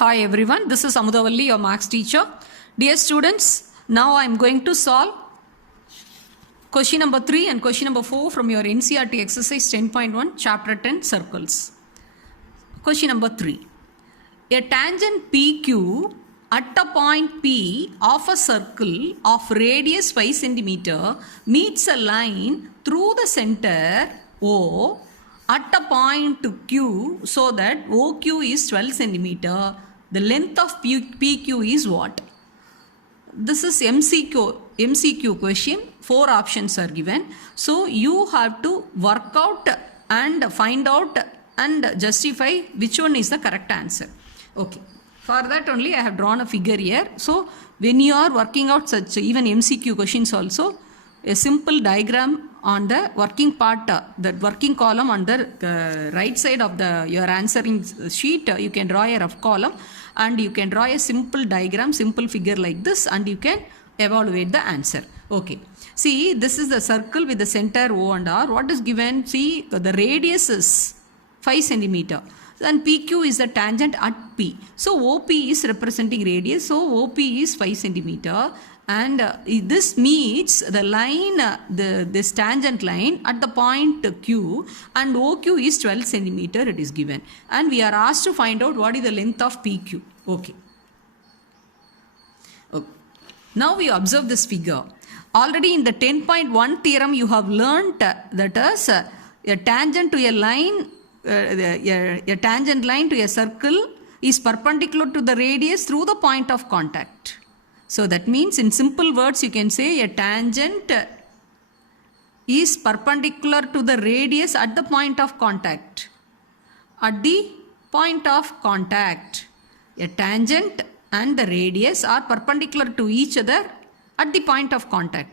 Hi everyone, this is Amudavalli, your Maths teacher. Dear students, now I am going to solve question number 3 and question number 4 from your NCERT exercise 10.1 chapter 10 circles. Question number 3. A tangent PQ at a point P of a circle of radius 5 cm meets a line through the center O at a point Q so that OQ is 12 cm. The length of PQ is what? This is MCQ question. 4 options are given. So you have to work out and find out and justify which one is the correct answer. Okay. For that only I have drawn a figure here. So when you are working out such even MCQ questions also, a simple diagram on the working part, the working column on the right side of your answering sheet, you can draw a rough column and you can draw a simple diagram, simple figure like this, and you can evaluate the answer. Okay. See, this is the circle with the center O and R. What is given? See, the radius is 5 cm. And PQ is the tangent at P. So OP is representing radius. So OP is 5 cm. And this meets the line, this tangent line at the point Q, and OQ is 12 cm. It is given. And we are asked to find out what is the length of PQ. Okay. Now we observe this figure. Already in the 10.1 theorem you have learnt that as a tangent to a line, a tangent line to a circle is perpendicular to the radius through the point of contact. So that means in simple words you can say a tangent is perpendicular to the radius at the point of contact. At the point of contact, a tangent and the radius are perpendicular to each other at the point of contact.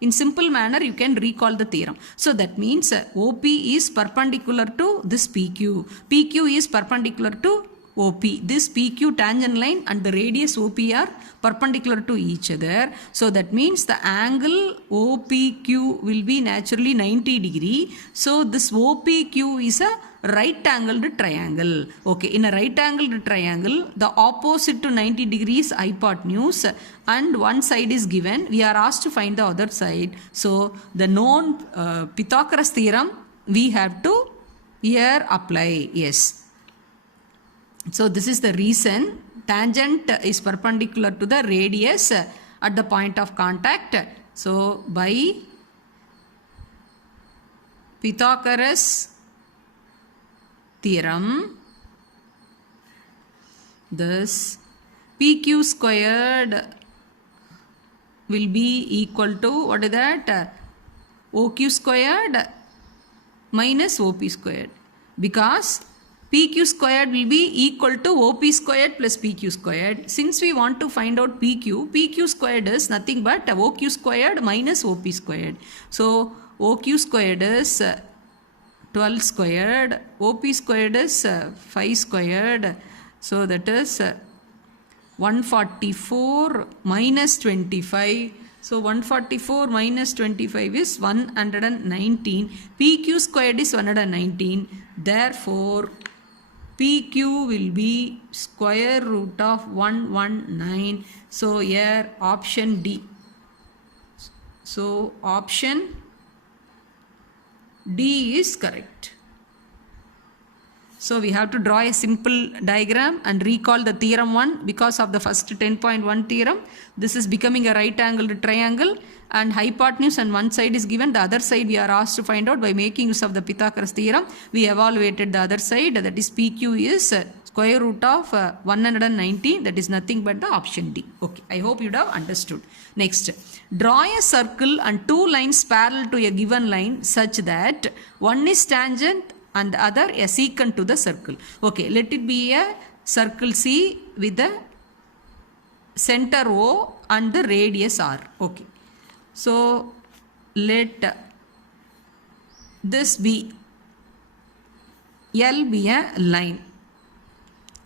In simple manner you can recall the theorem. So that means OP is perpendicular to this PQ. PQ is perpendicular to OP. This PQ tangent line and the radius OP are perpendicular to each other. So that means the angle OPQ will be naturally 90 degree. So this OPQ is a right angled triangle. Okay, in a right angled triangle, the opposite to 90 degrees hypotenuse and one side is given. We are asked to find the other side. So the known Pythagoras theorem we have to here apply. Yes. So this is the reason tangent is perpendicular to the radius at the point of contact. So by Pythagoras theorem, this PQ squared will be equal to, what is that? OQ squared minus OP squared, because PQ squared will be equal to OP squared plus PQ squared. Since we want to find out PQ squared is nothing but OQ squared minus OP squared. So OQ squared is 12 squared, OP squared is 5 squared. So that is 144 minus 25. So 144 minus 25 is 119. PQ squared is 119. Therefore, PQ will be square root of 119. So here option D. So option D is correct. So we have to draw a simple diagram and recall the theorem 1 because of the first 10.1 theorem. This is becoming a right angled triangle and hypotenuse on one side is given. The other side we are asked to find out by making use of the Pythagoras theorem. We evaluated the other side, that is PQ is square root of 119, that is nothing but the option D. Okay, I hope you would have understood. Next, draw a circle and two lines parallel to a given line such that one is tangent and the other a secant to the circle. Okay, let it be a circle C with the center O and the radius R. Okay. So let this be L be a line.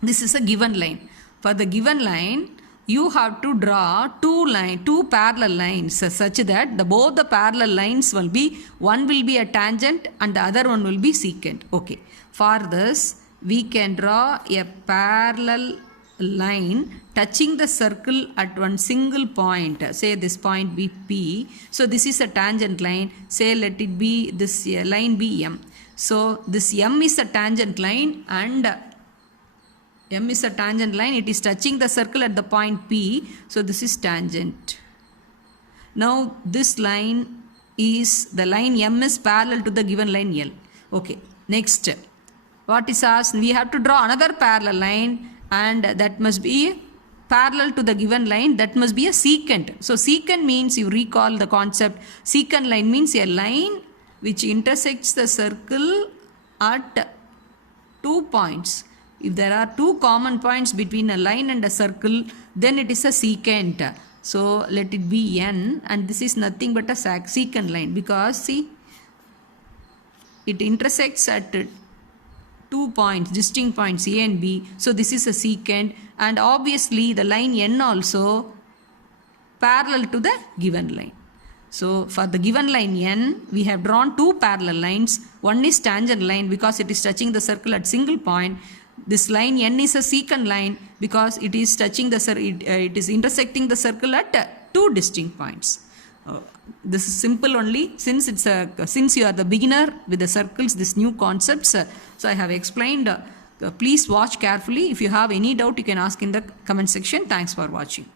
This is a given line. For the given line, you have to draw two parallel lines such that both the parallel lines will be, one will be a tangent and the other one will be secant. Okay. For this, we can draw a parallel line touching the circle at one single point, say this point be P, so this is a tangent line, say let it be this line be M. So this M is a tangent line and M is a tangent line, it is touching the circle at the point P, so this is tangent. Now this line is, the line M is parallel to the given line L. Okay, next what is asked, we have to draw another parallel line and that must be parallel to the given line, that must be a secant. So secant means, you recall the concept, secant line means a line which intersects the circle at 2 points. If there are 2 common points between a line and a circle, then it is a secant. So let it be N, and this is nothing but a secant line, because see, it intersects at 2 points, distinct points A and B. So this is a secant, and obviously the line N also parallel to the given line. So for the given line N, we have drawn 2 parallel lines. One is tangent line because it is touching the circle at single point. This line N is a secant line because it is touching the it is intersecting the circle at 2 distinct points. This is simple only, since you are the beginner with the circles, this new concepts. So I have explained. Please watch carefully. If you have any doubt, you can ask in the comment section. Thanks for watching.